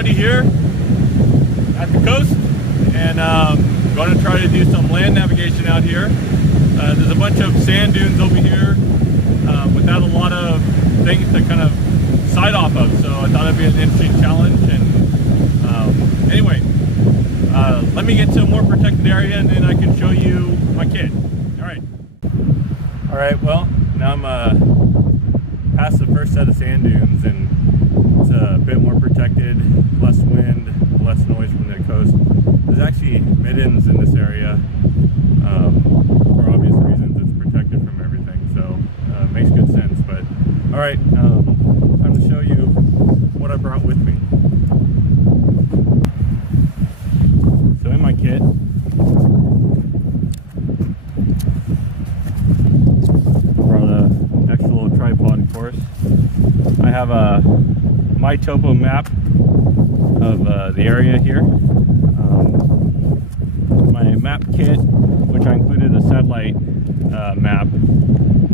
cloudy here at the coast, and going to try to do some land navigation out here. There's a bunch of sand dunes over here without a lot of things to kind of side off of, so I thought it'd be an interesting challenge. And anyway, let me get to a more protected area and then I can show you my kit. All right, well, now I'm past the first set of sand dunes, and it's a bit more protected, less wind, less noise from the coast. There's actually middens in this area. For obvious reasons, it's protected from everything, so it makes good sense. But all right, time to show you what I brought with me. So in my kit, tripod, of course. I have my topo map of the area here. My map kit, which I included a satellite map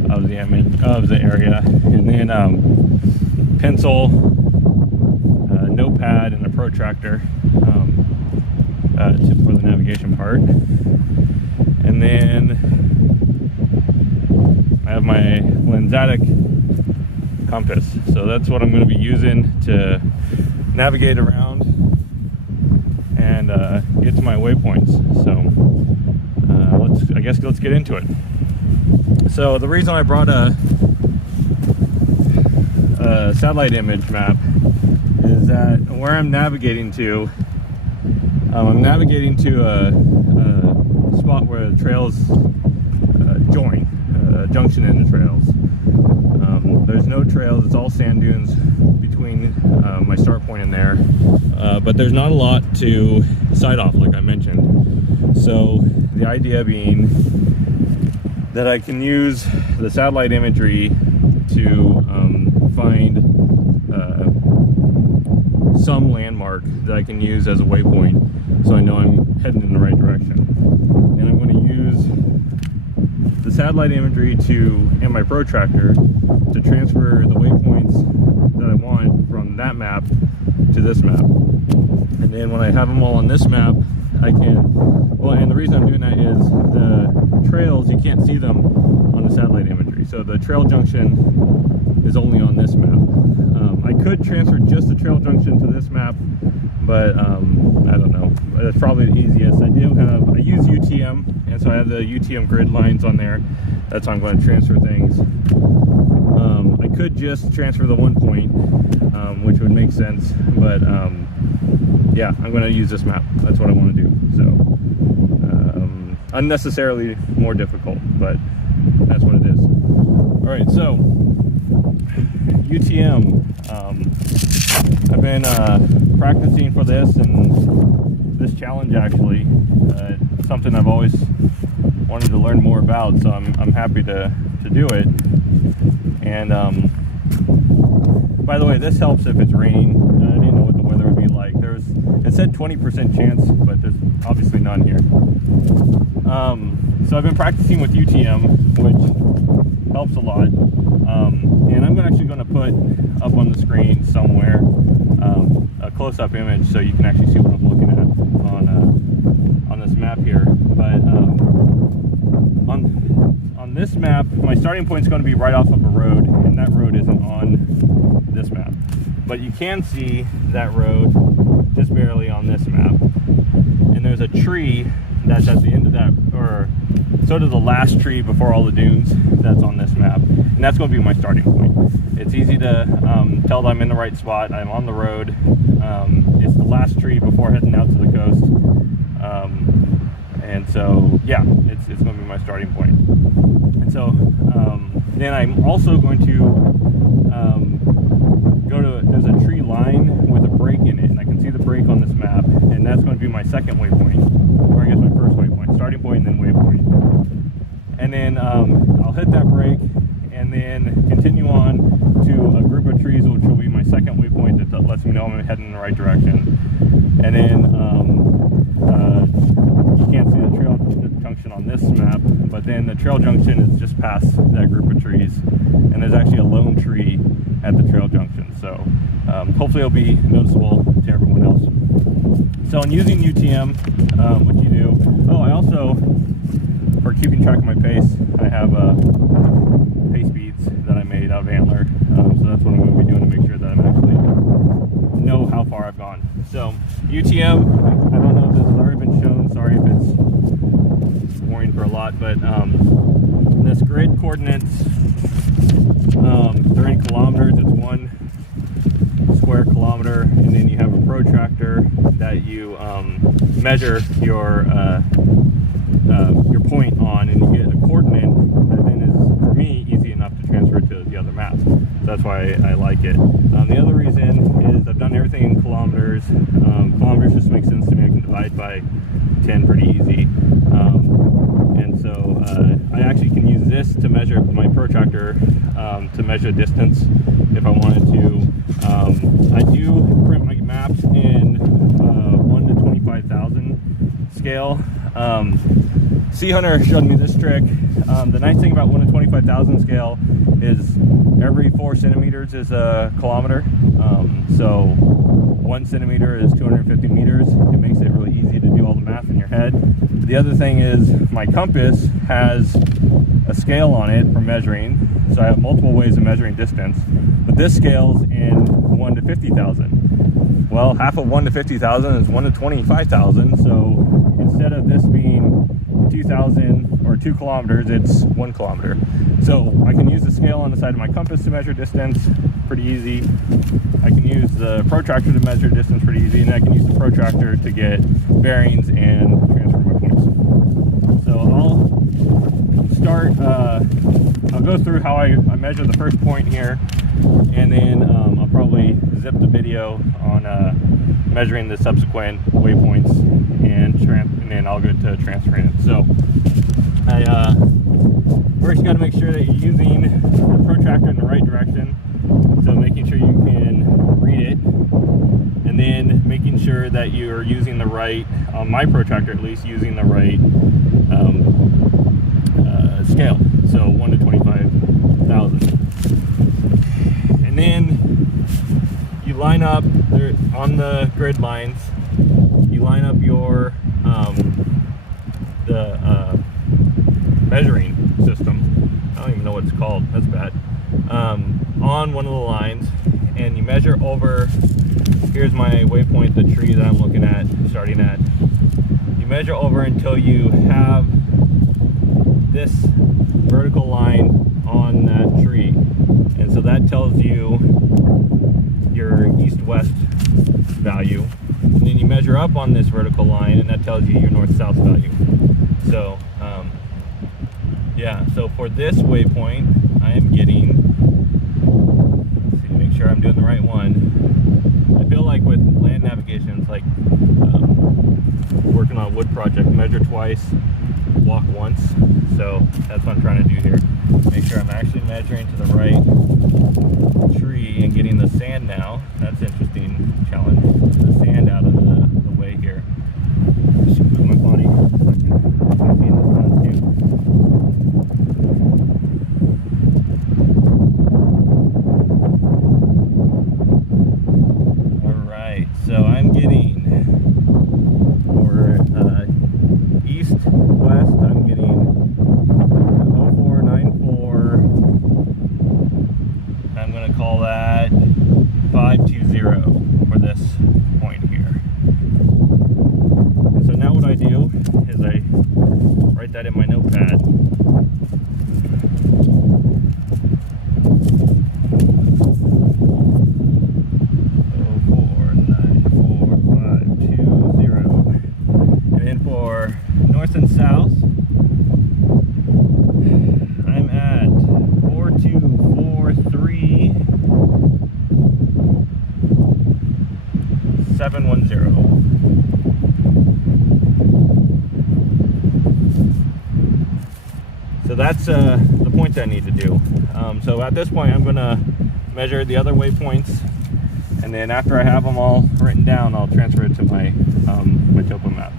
of the image of the area, and then pencil, notepad, and a protractor for the navigation part. And then I have my lensatic compass, so that's what I'm going to be using to navigate around and get to my waypoints. So let's get into it. So the reason I brought a satellite image map is that where I'm navigating to, I'm navigating to a spot where the trails join. Junction in the trails. There's no trails, it's all sand dunes between my start point and there, but there's not a lot to side off, like I mentioned. So the idea being that I can use the satellite imagery to find some landmark that I can use as a waypoint, so I know I'm heading in the right direction. And I'm going to use the satellite imagery and my protractor to transfer the waypoints that I want from that map to this map. And then when I have them all on this map, I can, well, and the reason I'm doing that is the trails, you can't see them on the satellite imagery. So the trail junction is only on this map. I could transfer just the trail junction to this map, but I don't know. That's probably the easiest. I use UTM, and so I have the UTM grid lines on there. That's how I'm going to transfer things. I could just transfer the one point, which would make sense, but yeah, I'm going to use this map. That's what I want to do. So unnecessarily more difficult, but that's what it is. All right, so UTM. I've been practicing for this and this challenge, actually. It's something I've always wanted to learn more about, so I'm happy to do it. And by the way, this helps if it's raining. I didn't know what the weather would be like. It said 20% chance, but there's obviously none here. So I've been practicing with UTM, which helps a lot. And I'm actually going to put up on the screen somewhere a close-up image so you can actually see what I'm looking at on this map here. But on this map, my starting point is going to be right off of a road, and that road isn't on this map. But you can see that road just barely on this map. And there's a tree that's at the end of that, or sort of the last tree before all the dunes that's on this map. And that's going to be my starting point. It's easy to tell that I'm in the right spot. I'm on the road. It's the last tree before heading out to the coast. And so, yeah, it's going to be my starting point. And so, then I'm also going to there's a tree line with a break in it, and I can see the break on this map, and that's going to be my second waypoint, or I guess my first waypoint, starting point and then waypoint. And then I'll hit that break, and then continue on to a group of trees, which will be my second waypoint that lets me know I'm heading in the right direction. And then you can't see the trail junction on this map, but then the trail junction is just past that group of trees, and there's actually a lone tree at the trail junction. So hopefully it'll be noticeable to everyone. anyone else. So in using UTM, what you do, I also, for keeping track of my pace, I have pace beads that I made out of antler. So that's what I'm going to be doing to make sure that I'm actually know how far I've gone. So UTM, I don't know if this has already been shown, sorry if it's boring for a lot, but this grid coordinates, they're in kilometers. It's 1 square kilometer, and then you have a protractor that you measure your point on, and you get a coordinate that then is, for me, easy enough to transfer to the other maps. So that's why I like it. The other reason is I've done everything in kilometers. Kilometers just make sense to me. I can divide by 10 pretty easy. And so I actually can use this to measure my protractor, to measure distance if I wanted to. I do print my maps in 1 to 25,000 scale. Sea Hunter showed me this trick. The nice thing about 1 to 25,000 scale is every 4 centimeters is a kilometer. So 1 centimeter is 250 meters. It makes it really easy to do all the math in your head. The other thing is my compass has a scale on it for measuring. So I have multiple ways of measuring distance, but this scales in 1 to 50,000. Well, half of 1 to 50,000 is 1 to 25,000. So instead of this being 2,000 or 2 kilometers, it's 1 kilometer. So I can use the scale on the side of my compass to measure distance, pretty easy. I can use the protractor to measure distance pretty easy, and I can use the protractor to get bearings and transfer my points. So I'll start, I'll go through how I measure the first point here, and then I'll probably zip the video on measuring the subsequent waypoints, and then I'll go to transferring it. So I first got to make sure that you're using the protractor in the right direction, so making sure you can read it, and then making sure that you're using the right, on my protractor at least, using the right scale, so 1 to 25,000. And then you line up on the grid lines, you line up your measuring system. I don't even know what it's called, that's bad. On one of the lines, and you measure over, here's my waypoint, the tree that I'm looking at, starting at. You measure over until you have this vertical line on that tree, and so that tells you your east-west value, and then you measure up on this vertical line, and that tells you your north-south value. So yeah, so for this waypoint I am getting, let's see, make sure I'm doing the right one. I feel like with land navigation, it's like working on a wood project, measure twice, walk once. So that's what I'm trying to do here. Make sure I'm actually measuring to the right tree and getting the sand now. That's an interesting challenge. The sand out of the way here. Just move my body so I can see the sun too. Alright, so I'm getting for east-west, I'm getting 0494. I'm going to call that 520 for this point here. And so now what I do is I write that in my notepad. North and south, I'm at 4243,710. So that's the point that I need to do. So at this point I'm going to measure the other waypoints, and then after I have them all written down, I'll transfer it to my my topo map.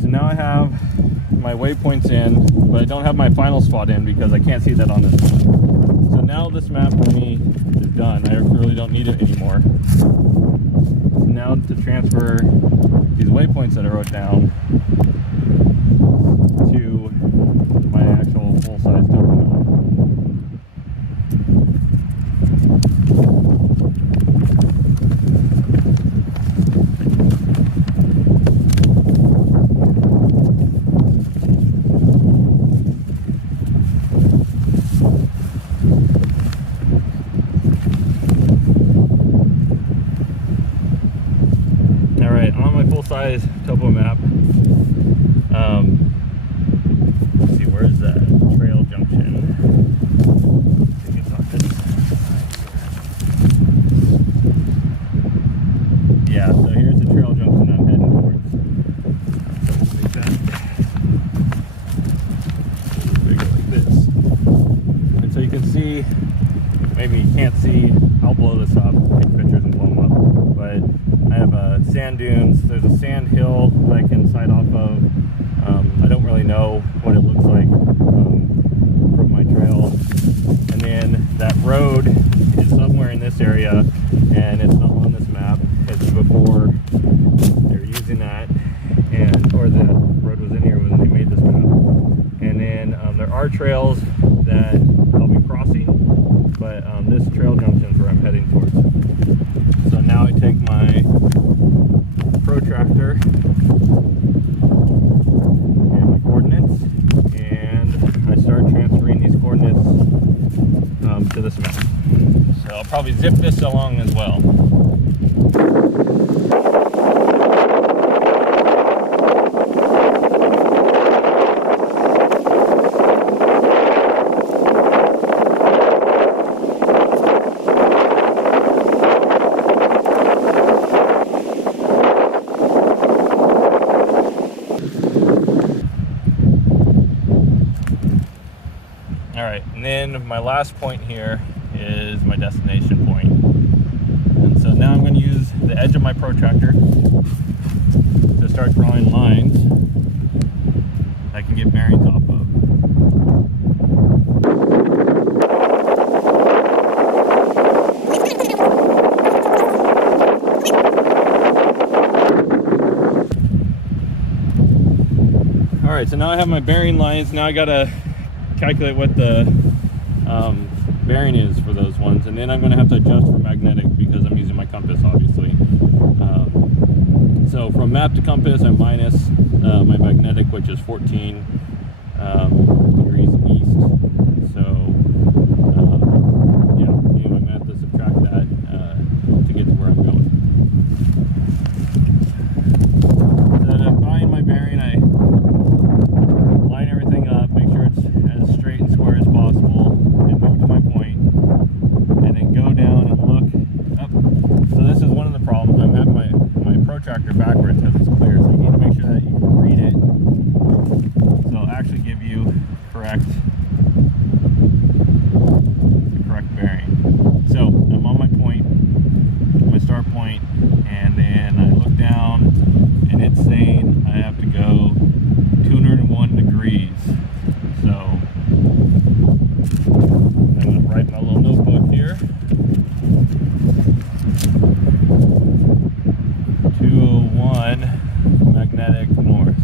so now I have my waypoints in, but I don't have my final spot in because I can't see that on this map. So now this map for me is done. I really don't need it anymore. So now to transfer these waypoints that I wrote down to my actual full-size topo map. Size topo map. Let's see, where's that trail junction? I think it's on this side. Yeah, so here's the trail junction I'm heading towards. Bigger like this. And so you can see, maybe you can't see, I'll blow this up, take pictures and blow them up, but I have sand dunes. There's a sand hill that I can side off of. I don't really know what it looks like from my trail. And then that road is somewhere in this area, and it's not on this map. It's before they're using that, or the road was in here when they made this map. And then there are trails that I'll be crossing, but this trail junction is where I'm heading towards. So now I take my protractor and my coordinates, and I start transferring these coordinates to this map. So I'll probably zip this along as well. Alright, and then my last point here is my destination point. And so now I'm going to use the edge of my protractor to start drawing lines I can get bearings off of. Alright, so now I have my bearing lines. Now I gotta calculate what the bearing is for those ones, and then I'm going to have to adjust for magnetic because I'm using my compass, obviously. So from map to compass, I'm minus my magnetic, which is 14 degrees east. So yeah, anyway, I'm going to have to subtract that to get to where I'm going. Then I'm buying my bearing. I line everything up, make sure it's as straight and square as possible, and move to my point, and then go down and look up. So this is one of the problems. I'm having my protractor backwards because it's clear, so you need to make sure that you can read it. So it'll actually give you the correct bearing. So I'm on my point, my start point, and then I look down, and it's saying I have to go 201 degrees. So I'm going to write my little notebook here. 201 magnetic north.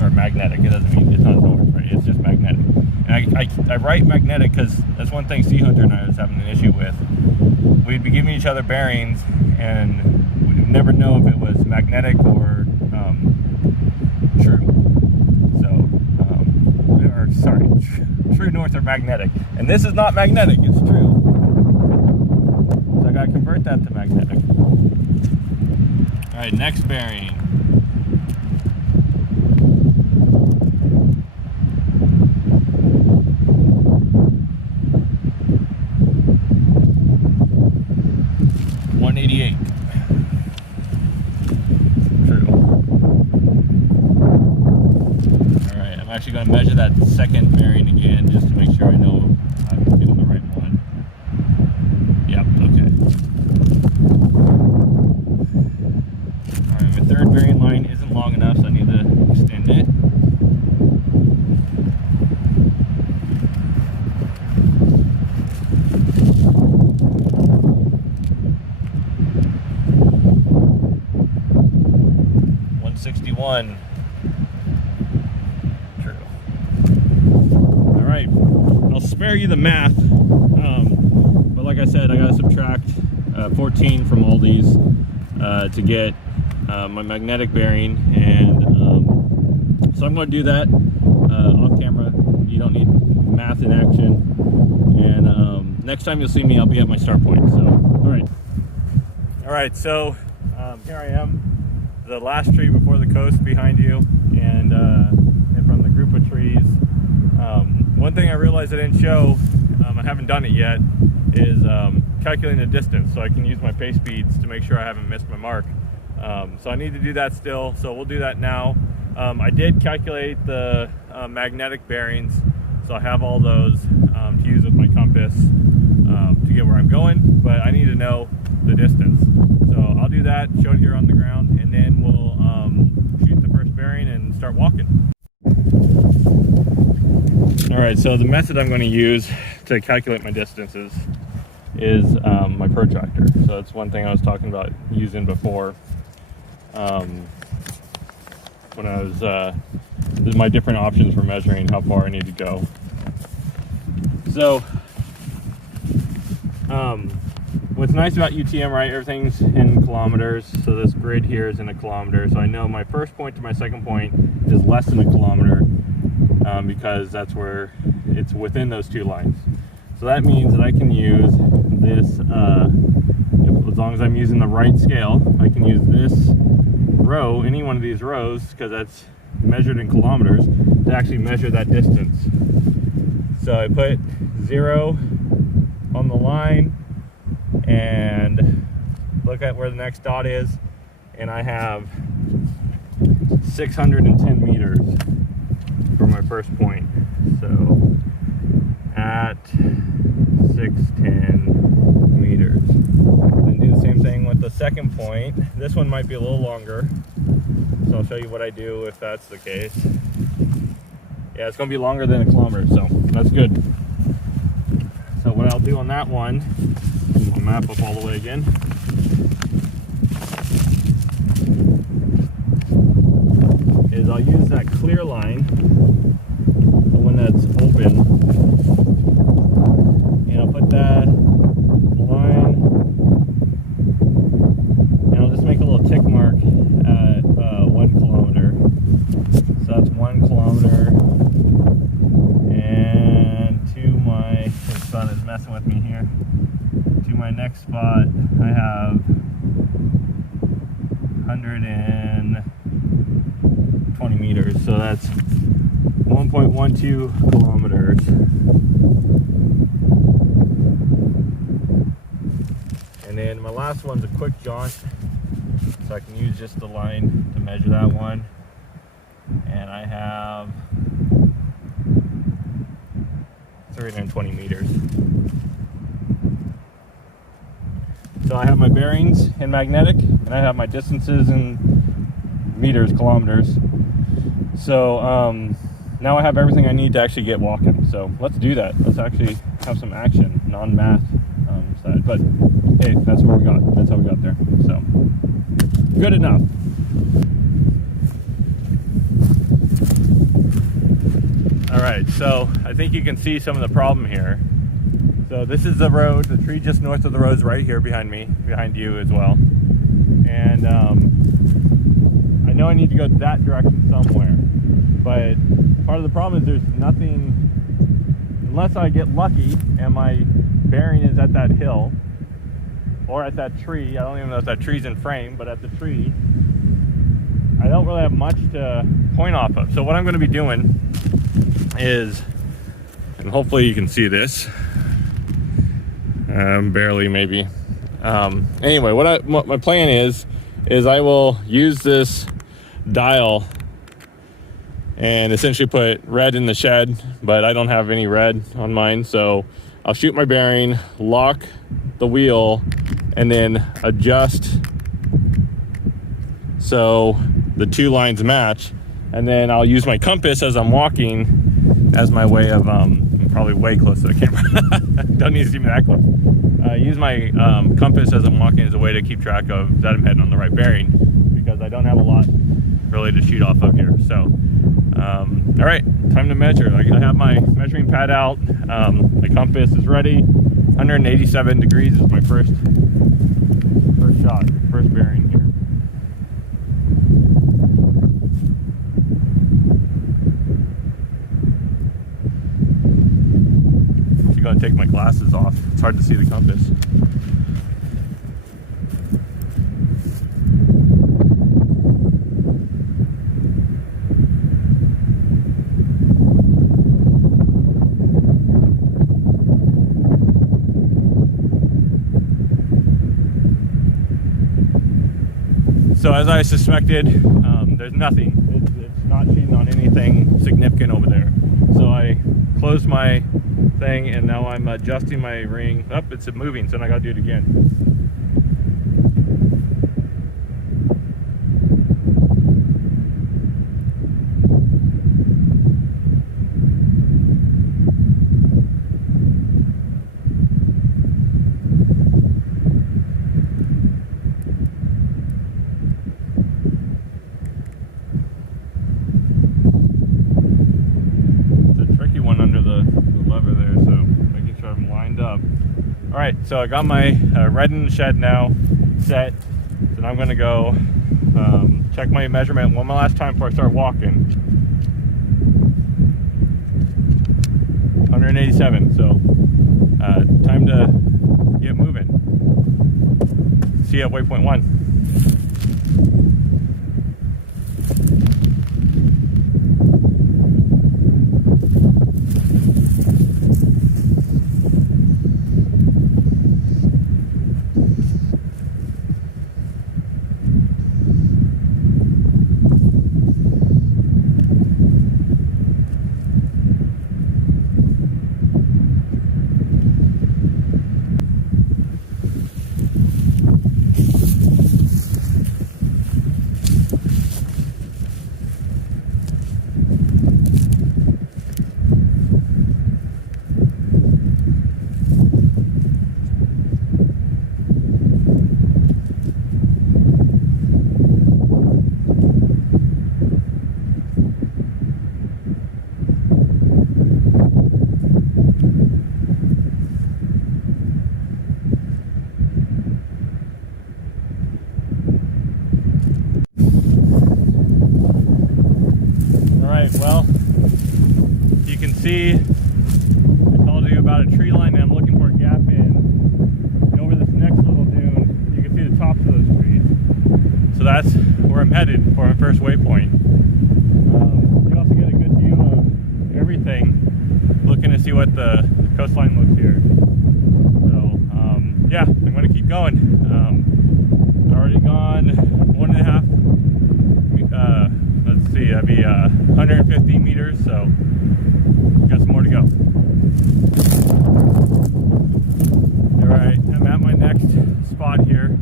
Or magnetic, it doesn't mean, it's not north, right? It's just magnetic. And I write magnetic because that's one thing Sea Hunter and I was having an issue with. We'd be giving each other bearings, and we'd never know if it was magnetic or true. So, or sorry, true north or magnetic. And this is not magnetic, it's true. So I gotta convert that to magnetic. Alright, next bearing. Actually going to measure that second bearing again just to make sure I know I'm doing the right one. Yep, okay. Alright, third bearing line isn't long enough, so I need to extend it. $161. True. All right, I'll spare you the math, but like I said, I gotta subtract 14 from all these to get my magnetic bearing, and so I'm going to do that off camera. You don't need math in action, and next time you'll see me, I'll be at my start point. So all right, so here I am, the last tree before the coast behind you, and from the group of trees. One thing I realized I didn't show, I haven't done it yet, is calculating the distance so I can use my pace speeds to make sure I haven't missed my mark. So I need to do that still, so we'll do that now. I did calculate the magnetic bearings, so I have all those to use with my compass to get where I'm going, but I need to know the distance. So I'll do that, show it here on the ground, and then we'll shoot the first bearing and start walking. All right, so the method I'm going to use to calculate my distances is my protractor. So that's one thing I was talking about using before when I was there's my different options for measuring how far I need to go. So what's nice about UTM, right, everything's in kilometers, so this grid here is in a kilometer, so I know my first point to my second point is less than a kilometer, because that's where it's within those two lines. So that means that I can use this, as long as I'm using the right scale, I can use this row, any one of these rows, because that's measured in kilometers, to actually measure that distance. So I put 0 on the line and look at where the next dot is, and I have 610 meters for my first point. So at 610 meters. And do the same thing with the second point. This one might be a little longer, so I'll show you what I do if that's the case. Yeah, it's going to be longer than a kilometer, so that's good. So what I'll do on that one, I'll map up all the way again. Is I'll use that clear line, the one that's open, and I'll put that line, and I'll just make a little tick mark at 1 kilometer. So that's 1 kilometer, and to my, the sun is messing with me here, to my next spot I have 120 meters, so that's 1.12 kilometers. And then my last one's a quick jaunt, so I can use just the line to measure that one. And I have 320 meters. So I have my bearings in magnetic, and I have my distances in meters, kilometers. So now I have everything I need to actually get walking. So let's do that. Let's actually have some action, non-math side. But hey, that's where we got. That's how we got there. So good enough. All right, so I think you can see some of the problem here. So this is the road, the tree just north of the road is right here behind me, behind you as well. And I know I need to go that direction somewhere, but part of the problem is there's nothing, unless I get lucky and my bearing is at that hill or at that tree. I don't even know if that tree's in frame, but at the tree, I don't really have much to point off of. So what I'm going to be doing is, and hopefully you can see this, barely maybe. Anyway, what my plan is I will use this dial and essentially put red in the shed, but I don't have any red on mine, so I'll shoot my bearing, lock the wheel, and then adjust so the two lines match. And then I'll use my compass as I'm walking as my way of, I'm probably way close to the camera. Don't need to see me that close. Use my compass as I'm walking as a way to keep track of that I'm heading on the right bearing, because I don't have a lot really to shoot off of here. So, all right, time to measure. I have my measuring pad out. My compass is ready. 187 degrees is my first shot, first bearing here. I'm gonna take my glasses off. It's hard to see the compass. So as I suspected, there's nothing. It's not cheating on anything significant over there. So I closed my thing, and now I'm adjusting my ring. Oh, it's moving, so now I gotta do it again. All right, so I got my red in the shed now set, so now I'm gonna go check my measurement one more last time before I start walking. 187, so time to get moving. See you at waypoint 1. Well, you can see I told you about a tree line that I'm looking for a gap in. And over this next little dune, you can see the tops of those trees. So that's where I'm headed for my first waypoint. You also get a good view of everything, looking to see what the coastline looks here. So yeah, I'm going to keep going. Already gone 1.5. Let's see, that'd be 150 meters, so got some more to go. All right, I'm at my next spot here.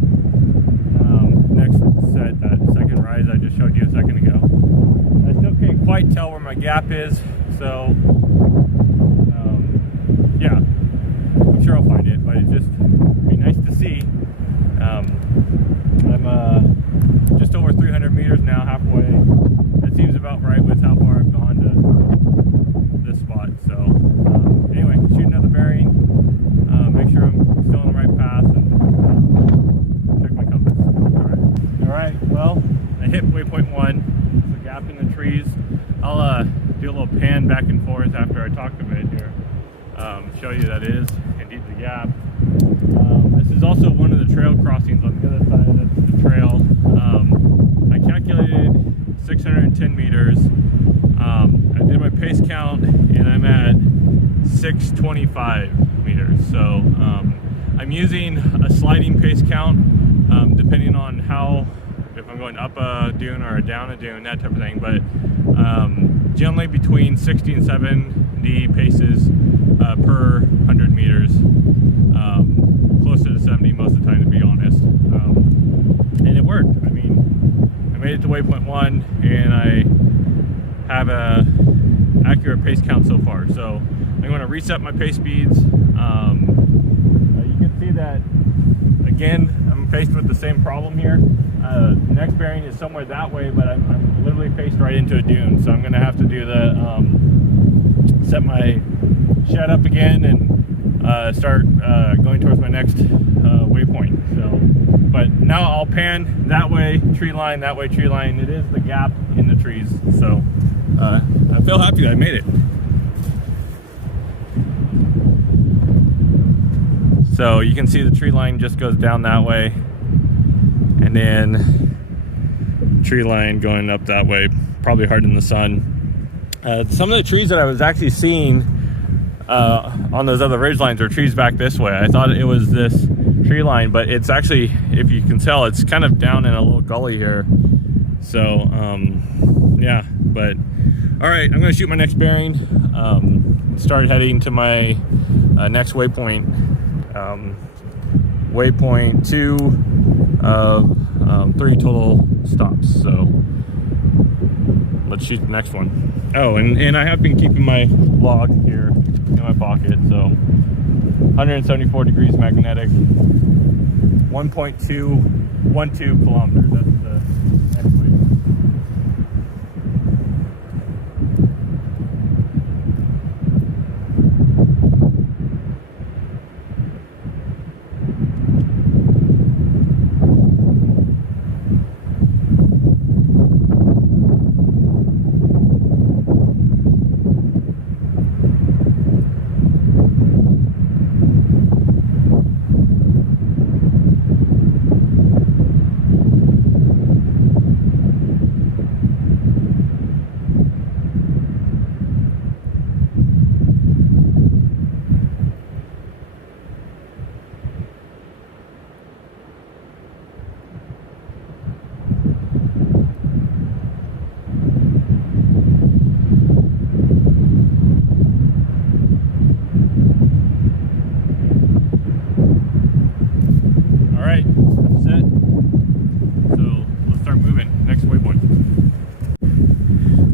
Next set, that second rise I just showed you a second ago. I still can't quite tell where my gap is, so yeah, I'm sure I'll find it, but it just be nice to see. I'm just over 300 meters now, halfway. That seems about right with how far I've gone to this spot. So anyway, shoot another bearing, make sure I'm still on the right path, and check my compass. All right, well, I hit waypoint 1. It's a gap in the trees. I'll do a little pan back and forth after I talk a bit here, show you that is indeed the gap. This is also one of the trail crossings on the other side. That's the trail. I calculated 610 meters. I did my pace count, and I'm at 625 meters. So I'm using a sliding pace count, depending on if I'm going up a dune or down a dune, that type of thing. But generally between 60 and 70 paces per 100 meters. Closer to 70 most of the time, to be honest. And it worked. I mean, made it to waypoint 1, and I have a accurate pace count so far. So I'm going to reset my pace speeds. You can see that again I'm faced with the same problem here. The next bearing is somewhere that way, but I'm literally faced right into a dune, so I'm going to have to do the set my shed up again and start going towards my next waypoint. So, but now I'll pan that way, tree line, that way, tree line. It is the gap in the trees, so I feel happy that I made it. So you can see the tree line just goes down that way, and then tree line going up that way, probably hard in the sun. Some of the trees that I was actually seeing on those other ridge lines are trees back this way. I thought it was this tree line, but it's actually, if you can tell, it's kind of down in a little gully here. So yeah, but all right, I'm gonna shoot my next bearing, start heading to my next waypoint, waypoint 2 of 3 total stops. So let's shoot the next one. Oh, and I have been keeping my log here in my pocket. So 174 degrees magnetic, 1.212 kilometers. That's the next way.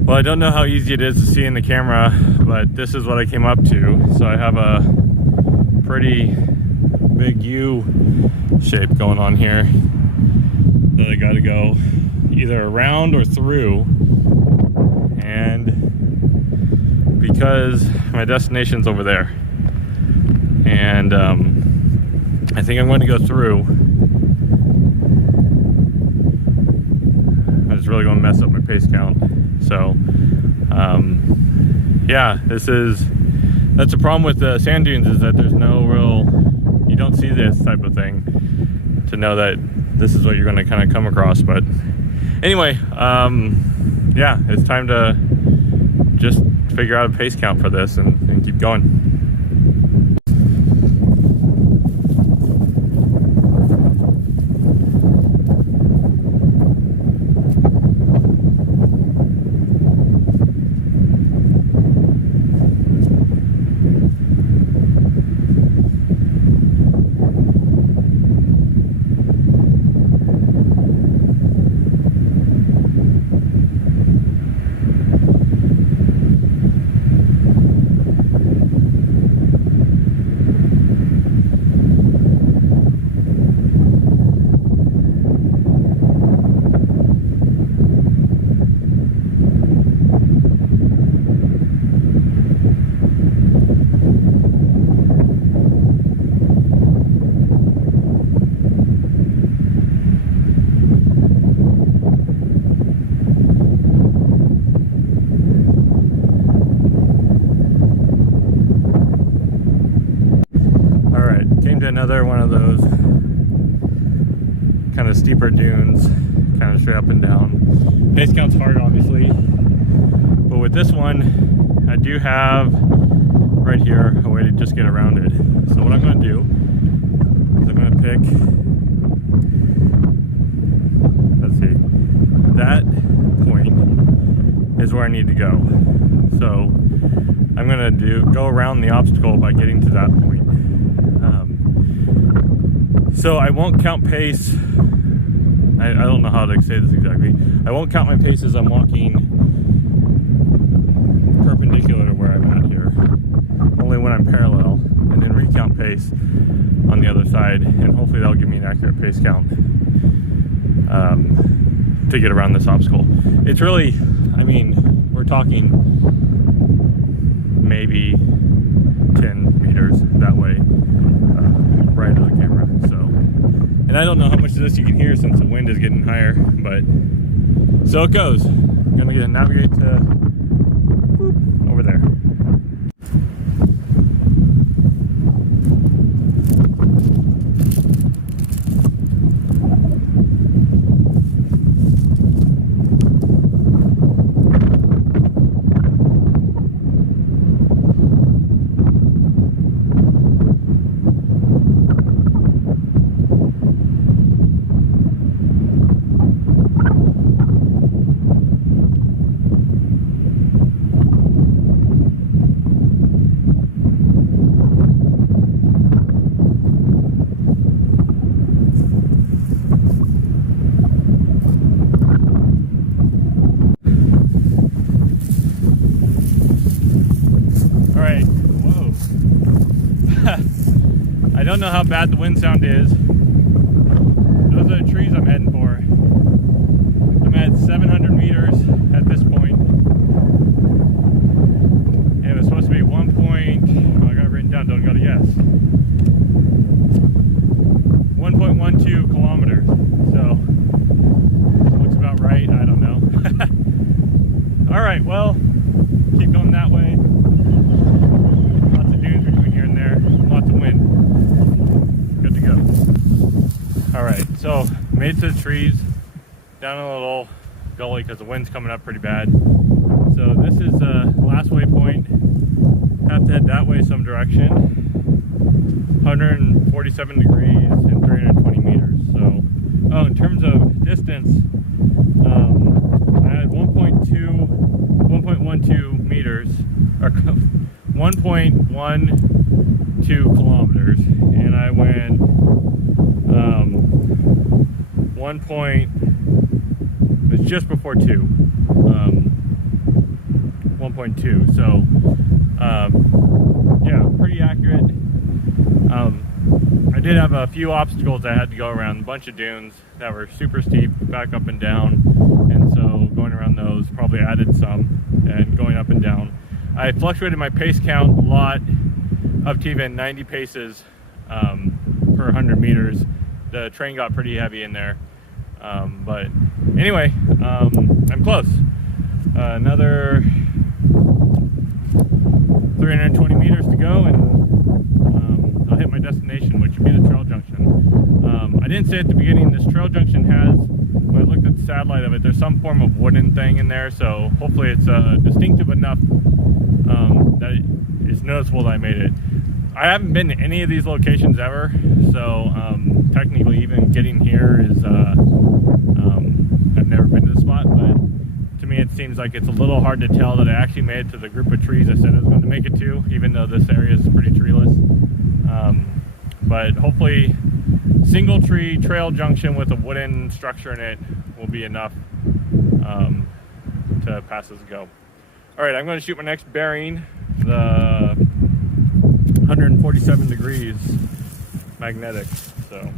Well, I don't know how easy it is to see in the camera, but this is what I came up to. So I have a pretty big U shape going on here that I got to go either around or through. And because my destination's over there, and I think I'm going to go through. It's really going to mess up my pace count. So yeah, that's the problem with the sand dunes, is that there's no real, you don't see this type of thing to know that this is what you're going to kind of come across. But anyway, yeah, it's time to just figure out a pace count for this and keep going. Another one of those kind of steeper dunes, kind of straight up and down. Pace count's hard, obviously, but with this one, I do have right here a way to just get around it. So what I'm going to do is I'm going to pick, let's see, that point is where I need to go. So I'm going to go around the obstacle by getting to that point. So I won't count pace I don't know how to say this exactly. I won't count my paces. I'm walking perpendicular to where I'm at here, only when I'm parallel, and then recount pace on the other side, and hopefully that'll give me an accurate pace count to get around this obstacle. It's really, I mean, we're talking maybe 10 meters that way, right to the camera. So, and I don't know how much of this you can hear since the wind is getting higher, but so it goes. I'm gonna navigate to over there. I don't know how bad the wind sound is. Those are the trees I'm heading for. I'm at 700 meters at this point. And it was supposed to be 1 point, well, I got it written down, don't gotta guess. 1.12 kilometers. So, looks about right, I don't know. Alright, well, keep going that way. Lots of dunes between here and there, lots of wind. Good to go. Alright, so made it to the trees, down a little gully because the wind's coming up pretty bad. So this is the last waypoint. Have to head that way some direction. 147 degrees and 320 meters. So, oh, in terms of distance, I had 1.12 meters, or 1.12 kilometers, and I went it's just before 2, 1.2, so yeah, pretty accurate. I did have a few obstacles I had to go around, a bunch of dunes that were super steep, back up and down, and so going around those probably added some, and going up and down. I fluctuated my pace count a lot, up to even 90 paces per 100 meters. The train got pretty heavy in there, but anyway, I'm close. Another 320 meters to go, and I'll hit my destination, which would be the trail junction. I didn't say at the beginning, this trail junction has, when I looked at the satellite of it, there's some form of wooden thing in there, so hopefully it's distinctive enough that it's noticeable that I made it. I haven't been to any of these locations ever, so technically even getting here is, I've never been to the spot, but to me it seems like it's a little hard to tell that I actually made it to the group of trees I said I was going to make it to, even though this area is pretty treeless. But hopefully single tree trail junction with a wooden structure in it will be enough to pass as a go. Alright, I'm going to shoot my next bearing, the 147 degrees magnetic, so.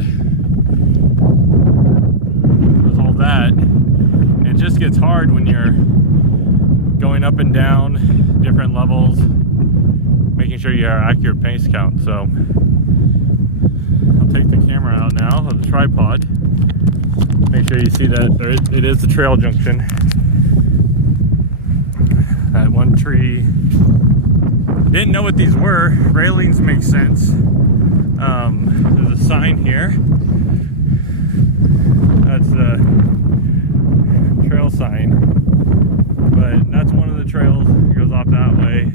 around. With all that, it just gets hard when you're going up and down different levels, making sure you have accurate pace count. So I'll take the camera out now of the tripod. Make sure you see that it is the trail junction. That one tree. Didn't know what these were. Railings make sense. There's a sign here. That's the trail sign. But that's one of the trails that goes off that way.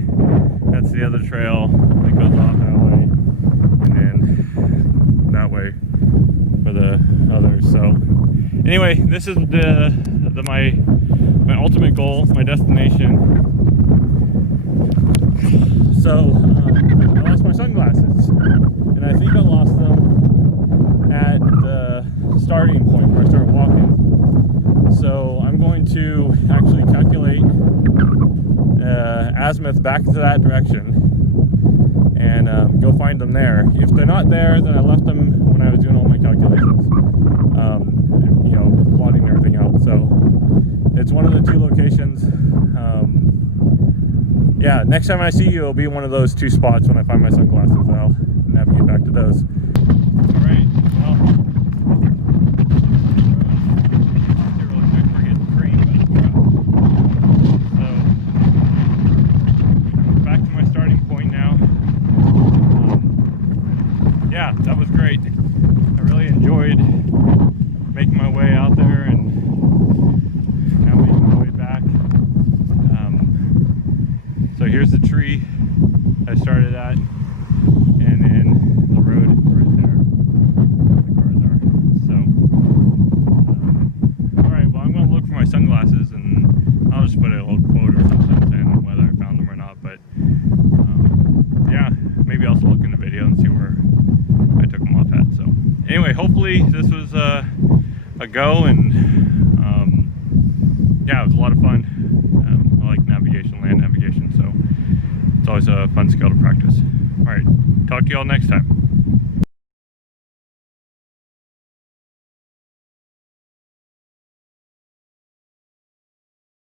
That's the other trail that goes off that way. And then that way for the others. So anyway, this is my ultimate goal, my destination. So I lost my sunglasses, and I think I lost them at the starting point where I started walking. So I'm going to actually calculate azimuth back to that direction and go find them there. If they're not there, then I left them when I was doing all my calculations, you know, plotting everything out. So it's one of the two locations. Yeah, next time I see you, it'll be one of those two spots when I find my sunglasses. I'll navigate back to those. All right, well, really quick, we're getting creamed by the truck. So, back to my starting point now. Yeah, that was great. I really enjoyed making my way out there and now making my way back. So here's the tree I started at, and then the road right there where the cars are. So, alright, well, I'm going to look for my sunglasses, and I'll just put a little quote or something saying whether I found them or not. But yeah, maybe I'll also look in the video and see where I took them off at. So anyway, hopefully this was a go, and yeah, it was a lot of fun. I like navigation, land navigation, so it's always a fun skill to practice. All right, talk to you all next time.